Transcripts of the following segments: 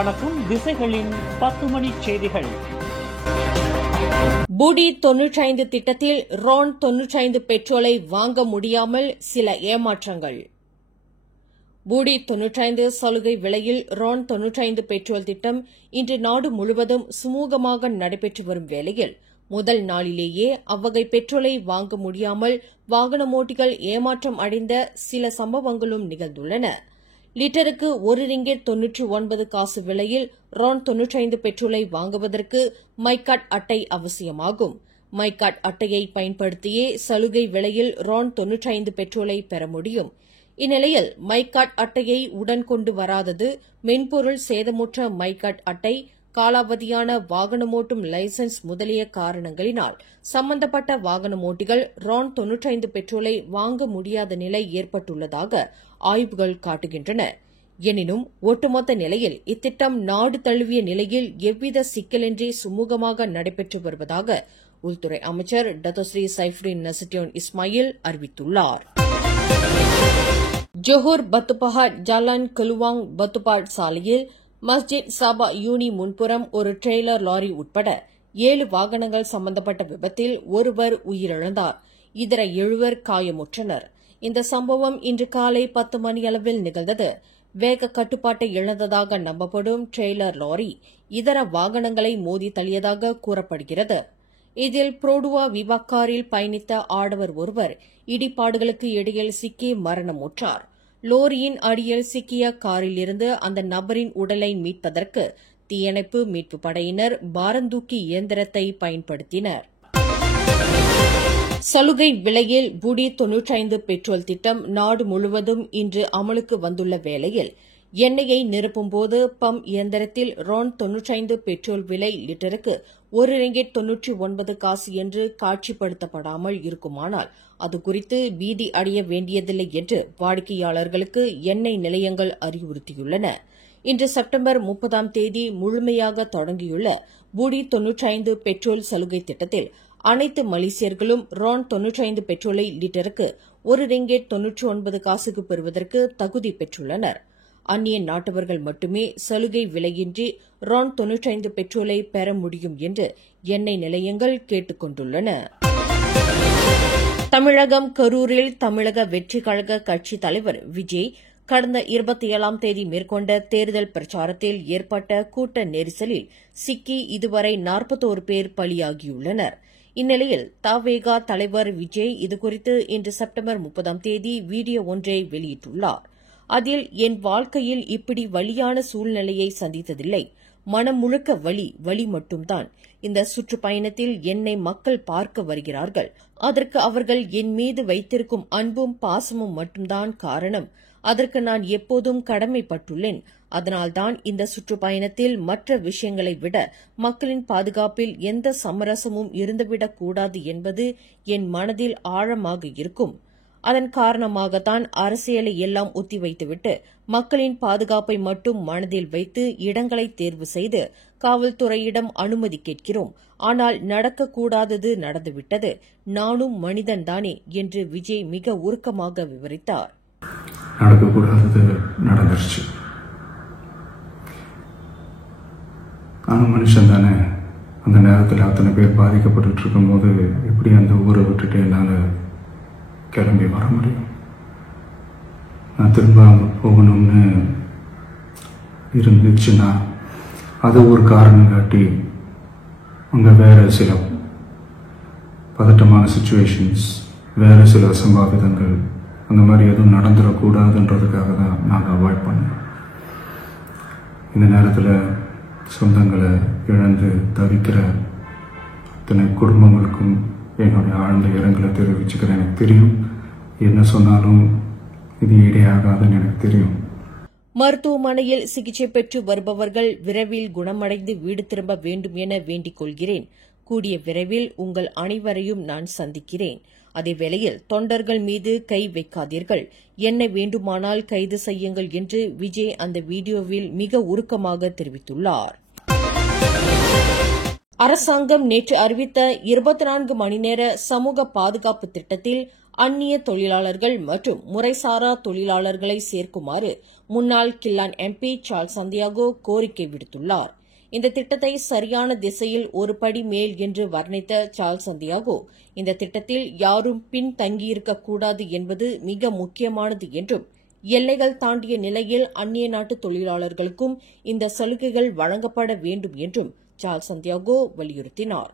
வணக்கம். திசைகளின் 10 மணி செய்திகள். பூடி 95 திட்டத்தில் ரான் 95 பெட்ரோலை வாங்க முடியாமல் சில ஏமாற்றங்கள். பூடி 95 சலுகை விலையில் ரான் 95 பெட்ரோல் திட்டம் இன்று நாடு முழுவதும் சுமூகமாக நடைபெற்று வரும் வேளையில் முதல் நாளிலேயே அவ்வகை பெட்ரோலை வாங்க முடியாமல் வாகன ஓட்டிகள் ஏமாற்றம் அடைந்த சில சம்பவங்களும் நிகழ்ந்துள்ளன. லிட்டருக்கு $1.99 விலையில் ரான் 95 பெட்ரோலை வாங்குவதற்கு மைகாட் அட்டை அவசியமாகும். மைகாட் அட்டையை பயன்படுத்தியே சலுகை விலையில் ரான் 95 பெட்ரோலை பெற முடியும். இந்நிலையில் மைகாட் அட்டையை உடன் கொண்டு வராதது, மென்பொருள் சேதமுற்ற மைகாட் அட்டை, காலாவதியான வாகனமோட்டும் லைசன்ஸ் முதலிய காரணங்களினால் சம்பந்தப்பட்ட வாகனமோட்டிகள் ரான் 95 பெட்ரோலை வாங்க முடியாத நிலை ஏற்பட்டுள்ளதாக ஆய்வுகள் காட்டுகின்றன. எனினும் ஒட்டுமொத்த நிலையில் இத்திட்டம் நாடு தழுவிய நிலையில் எவ்வித சிக்கலின்றி சுமூகமாக நடைபெற்று வருவதாக உள்துறை அமைச்சர் டத்தோஸ்ரீ சைஃபுடின் நசுட்டியோன் இஸ்மாயில் அறிவித்துள்ளார். ஜொஹூர் பத்துபஹாட் ஜாலான் கலுவாங் பத்துபாட் சாலையில் மஸ்ஜித் சாபா யூனி முன்புறம் ஒரு ட்ரெய்லர் லாரி உட்பட 7 வாகனங்கள் சம்பந்தப்பட்ட விபத்தில் ஒருவர் உயிரிழந்தார். இதர 7 காயமுற்றனர். இந்த சம்பவம் இன்று காலை 10 மணியளவில் நிகழ்ந்தது. வேக கட்டுப்பாட்டை இழந்ததாக நம்பப்படும் ட்ரெய்லர் லாரி இதர வாகனங்களை மோதி தள்ளியதாக கூறப்படுகிறது. இதில் புரோடுவா விவாக்காரில் பயணித்த ஆடவர் ஒருவர் இடிபாடுகளுக்கு இடையில் சிக்கி மரணமுற்றார். லோரியின் அடியில் சிக்கிய காரிலிருந்து அந்த நபரின் உடலை மீட்பதற்கு தீயணைப்பு மீட்புப் படையினர் பாரந்தூக்கி இயந்திரத்தை பயன்படுத்தினர். சலுகை விலையில் பூடி 95 பெட்ரோல் திட்டம் நாடு முழுவதும் இன்று அமலுக்கு வந்துள்ள வேளையில் எண்ணெயை நிரப்பும்போது பம்ப் இயந்திரத்தில் ரான் 95 பெட்ரோல் விலை லிட்டருக்கு $1.99 என்று காட்சிப்படுத்தப்படாமல் இருக்குமானால் அது குறித்து பீதி அடைய வேண்டியதில்லை என்று வாடிக்கையாளர்களுக்கு எண்ணெய் நிலையங்கள் அறிவுறுத்தியுள்ளன. இன்று செப்டம்பர் 30ஆம் தேதி முழுமையாக தொடங்கியுள்ள பூடி 95 பெட்ரோல் சலுகை திட்டத்தில் அனைத்து மலேசியர்களும் ரான் 95 பெட்ரோலை லிட்டருக்கு $1.99 பெறுவதற்கு தகுதி பெற்றுள்ளனர். அந்நிய நாட்டவர்கள் மட்டுமே சலுகை விலையின்றி ரான் 95 பெட்ரோலை பெற முடியும் என்று எண்ணெய் நிலையங்கள் கேட்டுக் கொண்டுள்ளன. தமிழகம் கரூரில் தமிழக வெற்றிக் கழக கட்சித் தலைவர் விஜய் கடந்த 27ஆம் தேதி மேற்கொண்ட தேர்தல் பிரச்சாரத்தில் ஏற்பட்ட கூட்ட நெரிசலில் சிக்கி இதுவரை 41 பேர் பலியாகியுள்ளனர். இந்நிலையில் தவேகா தலைவர் விஜய் இதுகுறித்து இன்று செப்டம்பர் 30ஆம் தேதி வீடியோ ஒன்றை வெளியிட்டுள்ளார். அதில், என் வாழ்க்கையில் இப்படி வலியான சூழ்நிலையை சந்தித்ததில்லை. மனம் முழுக்க வலி மட்டும்தான். இந்த சுற்றுப்பயணத்தில் என்னை மக்கள் பார்க்க வருகிறார்கள். அதற்கு அவர்கள் என் மீது வைத்திருக்கும் அன்பும் பாசமும் மட்டும்தான் காரணம். அதற்கு நான் எப்போதும் கடமைப்பட்டுள்ளேன். அதனால்தான் இந்த சுற்றுப்பயணத்தில் மற்ற விஷயங்களை விட மக்களின் பாதுகாப்பில் எந்த சமரசமும் இருந்துவிடக் கூடாது என்பது என் மனதில் ஆழமாக இருக்கும். அதன் காரணமாகத்தான் அரசியலை எல்லாம் ஒத்திவைத்துவிட்டு மக்களின் பாதுகாப்பை மட்டும் மனதில் வைத்து இடங்களை தேர்வு செய்து காவல்துறையிடம் அனுமதி கேட்கிறோம். ஆனால் நடக்கக்கூடாதது நடந்துவிட்டது. நானும் மனிதன்தானே என்று விஜய் மிக உருக்கமாக விவரித்தார். நடக்கக்கூடாதது நடந்துருச்சு. நானும் மனுஷன் தானே. அந்த நேரத்தில் அத்தனை பேர் பாதிக்கப்பட்டு இருக்கும்போது எப்படி அந்த ஊரை விட்டுட்டு என்னால் கிளம்பி வர முடியும்? நான் திரும்ப அங்கே போகணும்னு இருந்துச்சுன்னா அது ஒரு காரணம் காட்டி அங்கே வேறு சில பதட்டமான சுச்சுவேஷன்ஸ், வேறு சில அசம்பாவிதங்கள் அந்த மாதிரி எதுவும் நடந்துடக்கூடாதுன்றதுக்காக தான் நாங்கள் அவாய்ட் பண்ணோம். இந்த நேரத்தில் சொந்தங்களை இழந்து தவிக்கிற அத்தனை குடும்பங்களுக்கும் என்னுடைய ஆழ்ந்த இரங்கலை தெரிவிச்சுக்கிறேன். எனக்கு தெரியும், என்ன சொன்னாலும் இது ஈடேயாகாதுன்னு எனக்கு தெரியும். மருத்துவமனையில் சிகிச்சை பெற்று வருபவர்கள் விரைவில் குணமடைந்து வீடு திரும்ப வேண்டும் என வேண்டிக் கொள்கிறேன். கூடிய விரைவில் உங்கள் அனைவரையும் நான் சந்திக்கிறேன். அதேவேளையில் தொண்டர்கள் மீது கை வைக்காதீர்கள், என்ன வேண்டுமானால் கைது செய்யுங்கள் என்று விஜய் அந்த வீடியோவில் மிக உருக்கமாக தெரிவித்துள்ளார். அரசாங்கம் நேற்று அறிவித்த 24 மணி நேர சமூக பாதுகாப்பு திட்டத்தில் அந்நிய தொழிலாளர்கள் மற்றும் முறைசாரா தொழிலாளர்களை சேர்க்குமாறு முன்னாள் கில்லான் MP சார்ல்ஸ் சந்தியாகோ கோரிக்கை விடுத்துள்ளார். இந்த திட்டத்தை சரியான திசையில் ஒரு படி மேல் என்று வர்ணித்த சார்ல்ஸ் சந்தியாகோ, இந்த திட்டத்தில் யாரும் பின்தங்கியிருக்கக்கூடாது என்பது மிக முக்கியமானது என்றும், எல்லைகள் தாண்டிய நிலையில் அந்நிய நாட்டு தொழிலாளர்களுக்கும் இந்த சலுகைகள் வழங்கப்பட வேண்டும் என்றும் சார்ல்ஸ் சந்தியாகோ வலியுறுத்தினார்.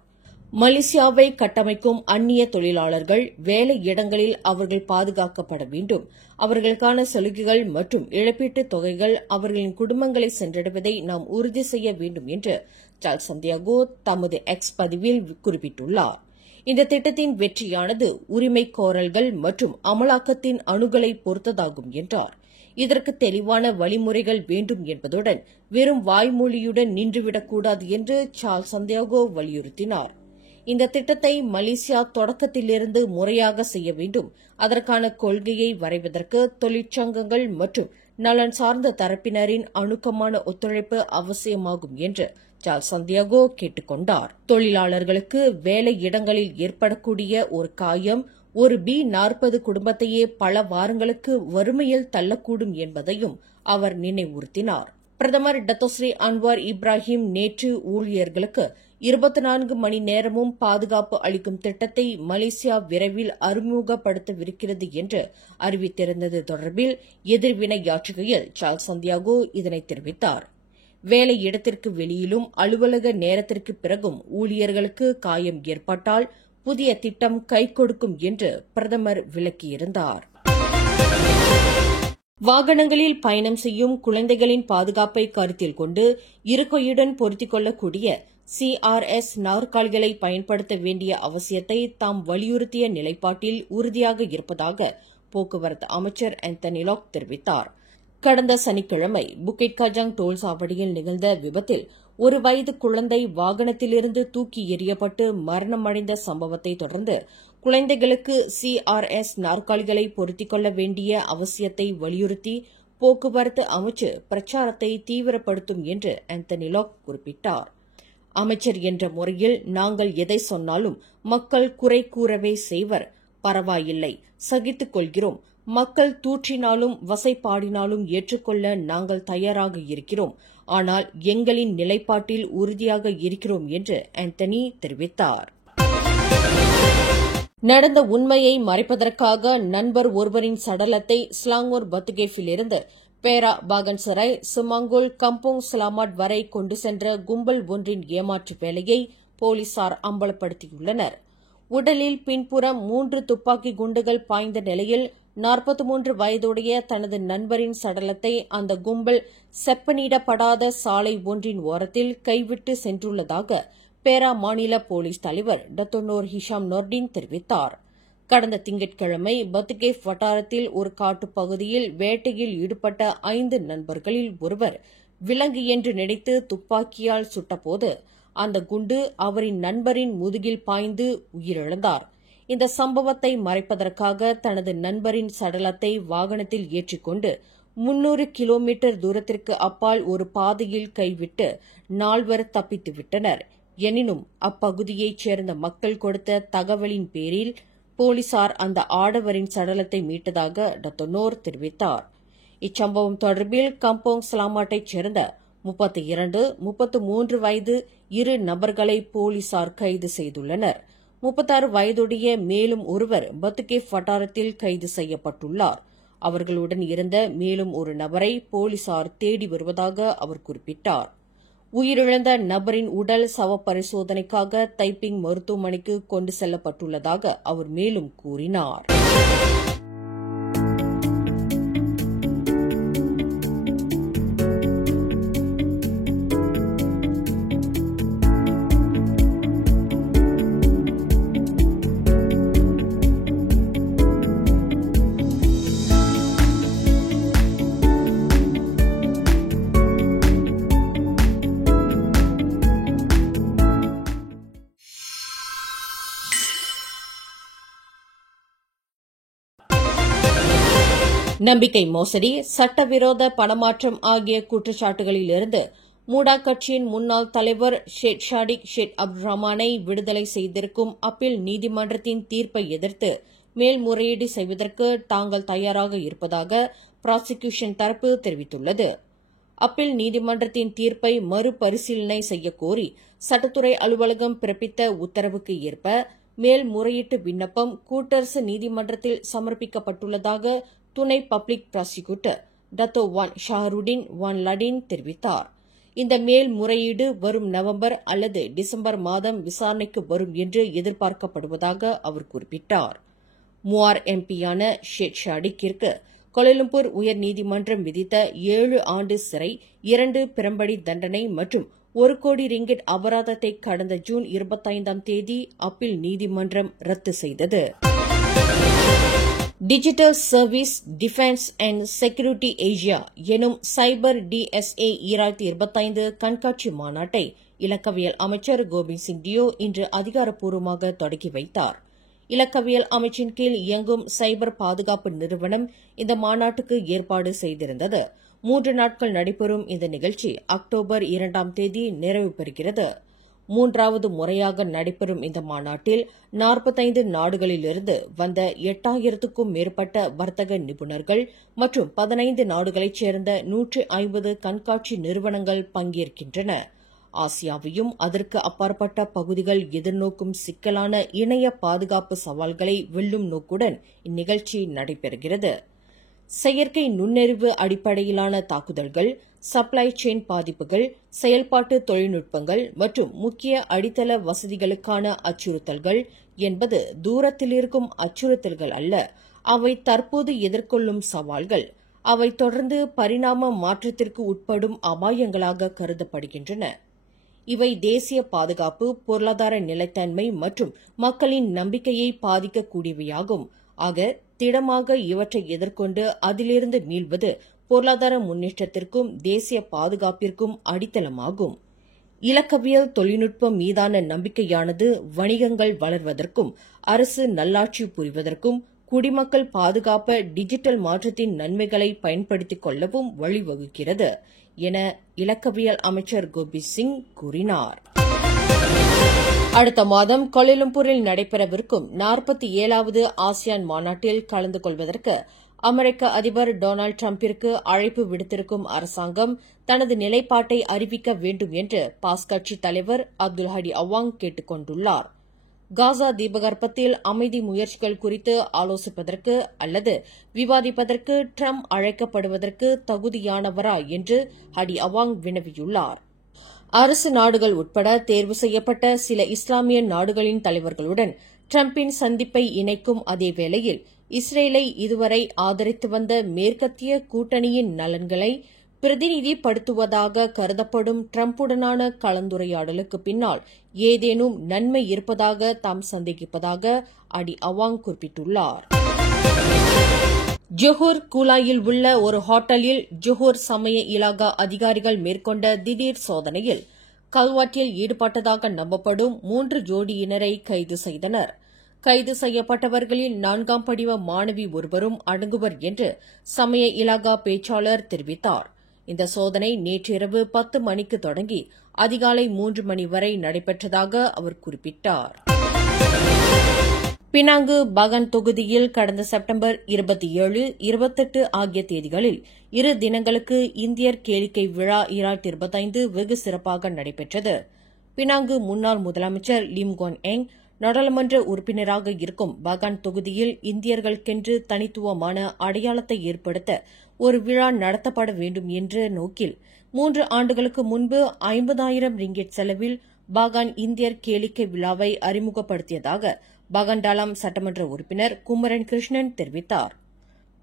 மலேசியாவை கட்டமைக்கும் அந்நிய தொழிலாளர்கள் வேலையிடங்களில் அவர்கள் பாதுகாக்கப்பட வேண்டும். அவர்களுக்கான சலுகைகள் மற்றும் இழப்பீட்டுத் தொகைகள் அவர்களின் குடும்பங்களை சென்றடைவதை நாம் உறுதி செய்ய வேண்டும் என்று சார்ல்ஸ் சந்தியாகோ தமது எக்ஸ் பதிவில் குறிப்பிட்டுள்ளார். இந்த திட்டத்தின் வெற்றியானது உரிமை கோரல்கள் மற்றும் அமலாக்கத்தின் அணுகலை பொறுத்ததாகும் என்றார். இதற்கு தெளிவான வழிமுறைகள் வேண்டும் என்பதுடன் வெறும் வாய்மொழியுடன் நின்றுவிடக்கூடாது என்று சார்ல்ஸ் சந்தியாகோ வலியுறுத்தினார். இந்த திட்டத்தை மலேசியா தொடக்கத்திலிருந்து முறையாக செய்ய வேண்டும். அதற்கான கொள்கையை வரைவதற்கு தொழிற்சங்கங்கள் மற்றும் நலன் சார்ந்த தரப்பினரின் அணுக்கமான ஒத்துழைப்பு அவசியமாகும் என்று சார்ல்ஸ் சந்தியாகோ கேட்டுக் கொண்டார். தொழிலாளர்களுக்கு வேலையிடங்களில் ஏற்படக்கூடிய ஒரு காயம் ஒரு B40 குடும்பத்தையே பல வாரங்களுக்கு வறுமையில் தள்ளக்கூடும் என்பதையும் அவர் நினைவுறுத்தினார். பிரதமர் டத்தோஸ்ரீ அன்வார் இப்ராஹிம் நேற்று ஊழியர்களுக்கு 24 மணி நேரமும் பாதுகாப்பு அளிக்கும் திட்டத்தை மலேசியா விரைவில் அறிமுகப்படுத்தவிருக்கிறது என்று அறிவித்திருந்தது தொடர்பில் எதிர்வினையாற்றுகையில் சார்ல்ஸ் சந்தியாகோ இதனை தெரிவித்தார். வேலையிடத்திற்கு வெளியிலும் அலுவலக நேரத்திற்கு பிறகும் ஊழியர்களுக்கு காயம் ஏற்பட்டால் புதிய திட்டம் கை கொடுக்கும் என்று பிரதமர் விளக்கியிருந்தார். வாகனங்களில் பயணம் செய்யும் குழந்தைகளின் பாதுகாப்பை கருத்தில் கொண்டு இருக்கையுடன் பொருத்திக் கொள்ளக்கூடிய CRS நாற்காலிகளை பயன்படுத்த வேண்டிய அவசியத்தை தாம் வலியுறுத்திய நிலைப்பாட்டில் உறுதியாக இருப்பதாக போக்குவரத்து அமைச்சர் ஆந்தனி லாக் தெரிவித்தார். கடந்த சனிக்கிழமை புக்கிட் கஜாங் டோல் சாவடியில் நிகழ்ந்த விபத்தில் ஒரு வயது குழந்தை வாகனத்திலிருந்து தூக்கி எறியப்பட்டு மரணமடைந்த சம்பவத்தை தொடர்ந்து குழந்தைகளுக்கு CRS நாற்காலிகளை பொருத்திக் கொள்ள வேண்டிய அவசியத்தை வலியுறுத்தி போக்குவரத்து அமைச்சு பிரச்சாரத்தை தீவிரப்படுத்தும் என்று ஆந்தனி லாக் குறிப்பிட்டார். அமைச்சர் என்ற முறையில் நாங்கள் எதை சொன்னாலும் மக்கள் குறை கூறவே செய்வர். பரவாயில்லை, சகித்துக் கொள்கிறோம். மக்கள் தூற்றினாலும் வசைபாடினாலும் ஏற்றுக்கொள்ள நாங்கள் தயாராக இருக்கிறோம். ஆனால் எங்களின் நிலைப்பாட்டில் உறுதியாக இருக்கிறோம் என்று ஆந்தனி தெரிவித்தார். நடந்த உண்மையை மறைப்பதற்காக நண்பர் ஒருவரின் சடலத்தை ஸ்லாங்கூர் பத்துகேஃபிலிருந்து பேரா பாகன்சராய் சுமங்குல் கம்போங் ஸ்லாமாட் வரை கொண்டு சென்ற கும்பல் ஒன்றின் ஏமாற்று வேலையை போலீசார் அம்பலப்படுத்தியுள்ளனர். உடலில் பின்புறம் 3 துப்பாக்கி குண்டுகள் பாய்ந்த நிலையில் 43 வயதுடைய தனது நண்பரின் சடலத்தை அந்த கும்பல் செப்பனிடப்படாத சாலை ஒன்றின் ஓரத்தில் கைவிட்டு சென்றுள்ளதாக பேரா மாநில போலீஸ் தலைவர் டத்தோனோர் ஹிஷாம் நோர்டின் தெரிவித்தார். கடந்த திங்கட்கிழமை பத்துகேஃப் வட்டாரத்தில் ஒரு காட்டுப் பகுதியில் வேட்டையில் ஈடுபட்ட 5 நண்பர்களில் ஒருவர் விலங்கு என்று நினைத்து துப்பாக்கியால் சுட்டபோது அந்த குண்டு அவரின் நண்பரின் முதுகில் பாய்ந்து உயிரிழந்தார். இந்த சம்பவத்தை மறைப்பதற்காக தனது நண்பரின் சடலத்தை வாகனத்தில் ஏற்றிக்கொண்டு 300 கிலோமீட்டர் தூரத்திற்கு அப்பால் ஒரு பாதையில் கைவிட்டு 4 தப்பித்துவிட்டனர். எனினும் அப்பகுதியைச் சேர்ந்த மக்கள் கொடுத்த தகவலின் பேரில் போலீசார் அந்த ஆடவரின் சடலத்தை மீட்டதாக டத்தோனோர் தெரிவித்தார். இச்சம்பவம் தொடர்பில் கம்போங் ஸ்லாமாட்டைச் சேர்ந்த 32, 33 வயது 2 நபர்களை போலீசார் கைது செய்துள்ளனர். 36 வயதுடைய மேலும் ஒருவர் பத்துகேஃப் வட்டாரத்தில் கைது செய்யப்பட்டுள்ளார். அவர்களுடன் இருந்த மேலும் ஒரு நபரை போலீசார் தேடி வருவதாக அவர் குறிப்பிட்டார். உயிரிழந்த நபரின் உடல் சவ பரிசோதனைக்காக தைப்பிங் மருத்துவமனைக்கு கொண்டு செல்லப்பட்டுள்ளதாக அவர் மேலும் கூறினார். நம்பிக்கை மோசடி, சட்டவிரோத பணமாற்றம் ஆகிய குற்றச்சாட்டுகளிலிருந்து மூடா கட்சியின் முன்னாள் தலைவர் ஷேக் ஷாடிக் ஷேக் அப்துல் ரஹ்மானை விடுதலை செய்திருக்கும் அப்பீல் நீதிமன்றத்தின் தீர்ப்பை எதிர்த்து மேல்முறையீடு செய்வதற்கு தாங்கள் தயாராக இருப்பதாக புராசிகியூஷன் தரப்பு தெரிவித்துள்ளது. அப்பீல் நீதிமன்றத்தின் தீர்ப்பை மறுபரிசீலனை செய்யக்கோரி சட்டத்துறை அலுவலகம் பிறப்பித்த உத்தரவுக்கு ஏற்ப மேல்முறையீட்டு விண்ணப்பம் கூட்டரசு நீதிமன்றத்தில் சமர்ப்பிக்கப்பட்டுள்ளதாக துணை பப்ளிக் பிராசிகியூட்டர் டத்தோ வான் ஷஹருடின் வான் லடின் தெரிவித்தார். இந்த மேல்முறையீடு வரும் நவம்பர் அல்லது டிசம்பர் மாதம் விசாரணைக்கு வரும் என்று எதிர்பார்க்கப்படுவதாக அவர் குறிப்பிட்டார். மூவார் எம்பியான ஷேக் ஷாடிக்கிற்கு கோலாலம்பூர் உயர்நீதிமன்றம் விதித்த 7 ஆண்டு சிறை, 2 பிறம்படி தண்டனை மற்றும் 1 கோடி ரிங்கிட் அபராதத்தை கடந்த ஜூன் 25ஆம் தேதி அப்பீல் நீதிமன்றம் ரத்து செய்தது. Digital service defence and security Asia எனும் சைபர் DSA 2025 கண்காட்சி மாநாட்டை இலக்கவியல் அமைச்சர் கோபிந்த் சிங் டியோ இன்று அதிகாரப்பூர்வமாக தொடங்கி வைத்தார். இலக்கவியல் அமைச்சின் கீழ் இயங்கும் சைபர் பாதுகாப்பு நிறுவனம் இந்த மாநாட்டுக்கு ஏற்பாடு செய்திருந்தது. 3 நாட்கள் நடைபெறும் இந்த நிகழ்ச்சி அக்டோபர் 2ஆம் தேதி நிறைவு பெறுகிறது. 3வது முறையாக நடைபெறும் இந்த மாநாட்டில் 45 நாடுகளிலிருந்து வந்த 8000க்கும் மேற்பட்ட வர்த்தக நிபுணர்கள் மற்றும் 15 நாடுகளைச் சேர்ந்த 150 கண்காட்சி நிறுவனங்கள் பங்கேற்கின்றன. ஆசியாவையும் அதற்கு அப்பாற்பட்ட பகுதிகள் எதிர்நோக்கும் சிக்கலான இணைய பாதுகாப்பு சவால்களை வெல்லும் நோக்குடன் இந்நிகழ்ச்சி நடைபெறுகிறது. செயற்கை நுண்ணறிவு அடிப்படையிலான தாக்குதல்கள், சப்ளை செயின் பாதிப்புகள், செயல்பாட்டு தொழில்நுட்பங்கள் மற்றும் முக்கிய அடித்தள வசதிகளுக்கான அச்சுறுத்தல்கள் என்பது தூரத்தில் இருக்கும் அச்சுறுத்தல்கள் அல்ல. அவை தற்போது எதிர்கொள்ளும் சவால்கள். அவை தொடர்ந்து பரிணாம மாற்றத்திற்கு உட்படும் அபாயங்களாக கருதப்படுகின்றன. இவை தேசிய பாதுகாப்பு, பொருளாதார நிலைத்தன்மை மற்றும் மக்களின் நம்பிக்கையை பாதிக்கக்கூடியவையாகும். ஆக திடமாக இவற்றை எதிர்கொண்டு அதிலிருந்து மீள்வது பொருளாதார முன்னேற்றத்திற்கும் தேசிய பாதுகாப்பிற்கும் அடித்தளமாகும். இலக்கவியல் தொழில்நுட்பம் மீதான நம்பிக்கையானது வணிகங்கள் வளர்வதற்கும் அரசு நல்லாட்சி புரிவதற்கும் குடிமக்கள் பாதுகாப்பு டிஜிட்டல் மாற்றத்தின் நன்மைகளை பயன்படுத்திக் கொள்ளவும் வழிவகுக்கிறது என இலக்கவியல் அமைச்சர் கோபிந்த் சிங் கூறினார். அடுத்த மாதம் கோலாலம்பூரில் நடைபெறவிருக்கும் 47வது ஆசியான் மாநாட்டில் கலந்து கொள்வதற்கு அமெரிக்க அதிபர் டொனால்டு டிரம்பிற்கு அழைப்பு விடுத்திருக்கும் அரசாங்கம் தனது நிலைப்பாட்டை அறிவிக்க வேண்டும் என்று பாஸ் கட்சி தலைவர் அப்துல் ஹடி அவாங் கேட்டுக் கொண்டுள்ளார். காசா தீபகற்பத்தில் அமைதி முயற்சிகள் குறித்து ஆலோசிப்பதற்கு அல்லது விவாதிப்பதற்கு ட்ரம்ப் அழைக்கப்படுவதற்கு தகுதியானவரா என்று ஹடி அவாங் வினவியுள்ளார். அரசு நாடுகள் உட்பட தேர்வு செய்யப்பட்ட சில இஸ்லாமிய நாடுகளின் தலைவர்களுடன் ட்ரம்பின் சந்திப்பை இணைக்கும் அதே வேளையில் இஸ்ரேலை இதுவரை ஆதரித்து வந்த மேற்கத்திய கூட்டணியின் நலன்களை பிரதிநிதிப்படுத்துவதாக கருதப்படும் ட்ரம்புடனான கலந்துரையாடலுக்கு பின்னால் ஏதேனும் நன்மை இருப்பதாக தாம் சந்தேகிப்பதாக அடி அவாங் குறிப்பிட்டுள்ளார். ஜொஹூர் கூலாயில் உள்ள ஒரு ஹோட்டலில் ஜொஹூர் சமய இலாகா அதிகாரிகள் மேற்கொண்ட திடீர் சோதனையில் கல்வாட்டில் ஈடுபட்டதாக நம்பப்படும் 3 ஜோடியினரை கைது செய்தனர். கைது செய்யப்பட்டவர்களில் 4ஆம் படிவ மாணவி ஒருவரும் அடங்குவர் என்று சமய இலாகா பேச்சாளர் தெரிவித்தார். இந்த சோதனை நேற்றிரவு 10 மணிக்கு தொடங்கி அதிகாலை 3 மணி வரை நடைபெற்றதாக அவர் குறிப்பிட்டார். பினாங்கு பகன் தொகுதியில் கடந்த செப்டம்பர் 27, 28 ஆகிய தேதிகளில் 2 தினங்களுக்கு இந்தியர் கேளிக்கை விழா 2025 வெகு சிறப்பாக நடைபெற்றது. பினாங்கு முன்னாள் முதலமைச்சர் லிம் குவான் எங் நாடாளுமன்ற உறுப்பினராக இருக்கும் பகான் தொகுதியில் இந்தியர்களுக்கென்று தனித்துவமான அடையாளத்தை ஏற்படுத்த ஒரு விழா நடத்தப்பட வேண்டும் என்ற நோக்கில் 3 ஆண்டுகளுக்கு முன்பு 50,000 ரிங்கெட் செலவில் பாகான் இந்தியர் கேளிக்கை விழாவை அறிமுகப்படுத்தியதாக பகண்டாலாம் சட்டமன்ற உறுப்பினர் குமரன் கிருஷ்ணன் தெரிவித்தார்.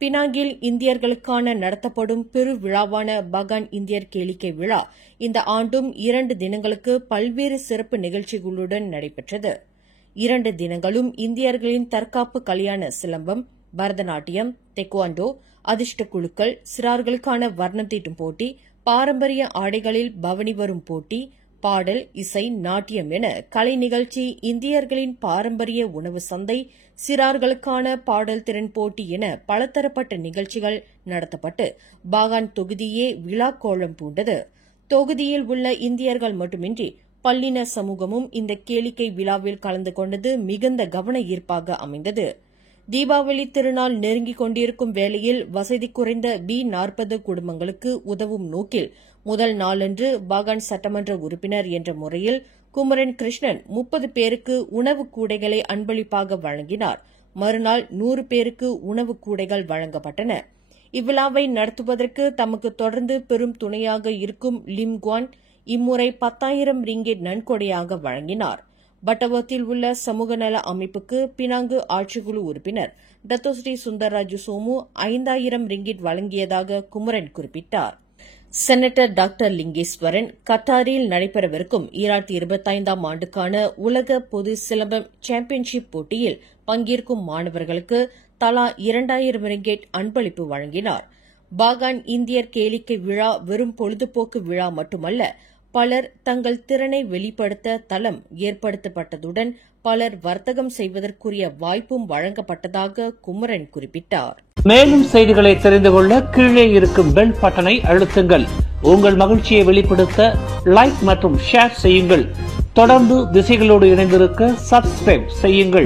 பினாங்கில் இந்தியர்களுக்கான நடத்தப்படும் பெரு விழாவான பகான் இந்தியர் கேளிக்கை விழா இந்த ஆண்டும் 2 தினங்களுக்கு பல்வேறு சிறப்பு நிகழ்ச்சிகளுடன் நடைபெற்றது. 2 தினங்களும் இந்தியர்களின் தற்காப்பு கலையான சிலம்பம், பரதநாட்டியம், தெக்வாண்டோ, அதிர்ஷ்ட குழுக்கள், சிறார்களுக்கான வர்ணம் தீட்டும் போட்டி, பாரம்பரிய ஆடைகளில் பவனி வரும் போட்டி, பாடல், இசை, நாட்டியம் என கலை நிகழ்ச்சி, இந்தியர்களின் பாரம்பரிய உணவு சந்தை, சிறார்களுக்கான பாடல் திறன் போட்டி என பலதரப்பட்ட நிகழ்ச்சிகள் நடத்தப்பட்டு பாகான் தொகுதியே விழா கோலம் பூண்டது. தொகுதியில் உள்ள இந்தியர்கள் மட்டுமின்றி பல்லின சமூகமும் இந்த கேளிக்கை விழாவில் கலந்து கொண்டது மிகுந்த கவன ஈர்ப்பாக அமைந்தது. தீபாவளி திருநாள் நெருங்கிக் கொண்டிருக்கும் வேளையில் வசதி குறைந்த B40 குடும்பங்களுக்கு உதவும் நோக்கில் முதல் நாளன்று பாகான் சட்டமன்ற உறுப்பினர் என்ற முறையில் குமரன் கிருஷ்ணன் 30 பேருக்கு உணவு கூடைகளை அன்பளிப்பாக வழங்கினார். மறுநாள் 100 பேருக்கு உணவு கூடைகள் வழங்கப்பட்டன. இவ்விழாவை நடத்துவதற்கு தமக்கு தொடர்ந்து பெரும் துணையாக இருக்கும் லிம்குவான் இம்முறை 10,000 ரிங்கெட் நன்கொடையாக வழங்கினார். பட்டவத்தில் உள்ள சமூக நல அமைப்புக்கு பினாங்கு ஆட்சிக்குழு உறுப்பினர் டத்தோஸ்ரீ சுந்தர்ராஜு சோமு 5,000 ரிங்கெட் வழங்கியதாக குமரன் குறிப்பிட்டார். செனட்டர் டாக்டர் லிங்கேஸ்வரன் கட்டாரில் நடைபெறவிருக்கும் 2025 ஆண்டுக்கான உலக பொது சிலம்பம் சாம்பியன்ஷிப் போட்டியில் பங்கேற்கும் மாணவர்களுக்கு தலா 2,000 ரிங்கெட் அன்பளிப்பு வழங்கினார். பாகான் இந்தியர் கேளிக்கை விழா வெறும் பொழுதுபோக்கு விழா மட்டுமல்ல, பலர் தங்கள் திறனை வெளிப்படுத்த தளம் ஏற்படுத்தப்பட்டதுடன் பலர் வர்த்தகம் செய்வதற்குரிய வாய்ப்பும் வழங்கப்பட்டதாக குமரன் குறிப்பிட்டார். மேலும் செய்திகளை தெரிந்து கொள்ள கீழே இருக்கும் பெல் பட்டனை அழுத்துங்கள். உங்கள் மகிழ்ச்சியை வெளிப்படுத்த லைக் மற்றும் ஷேர் செய்யுங்கள். தொடர்ந்து திசைகளோடு இணைந்திருக்க சப்ஸ்கிரைப் செய்யுங்கள்.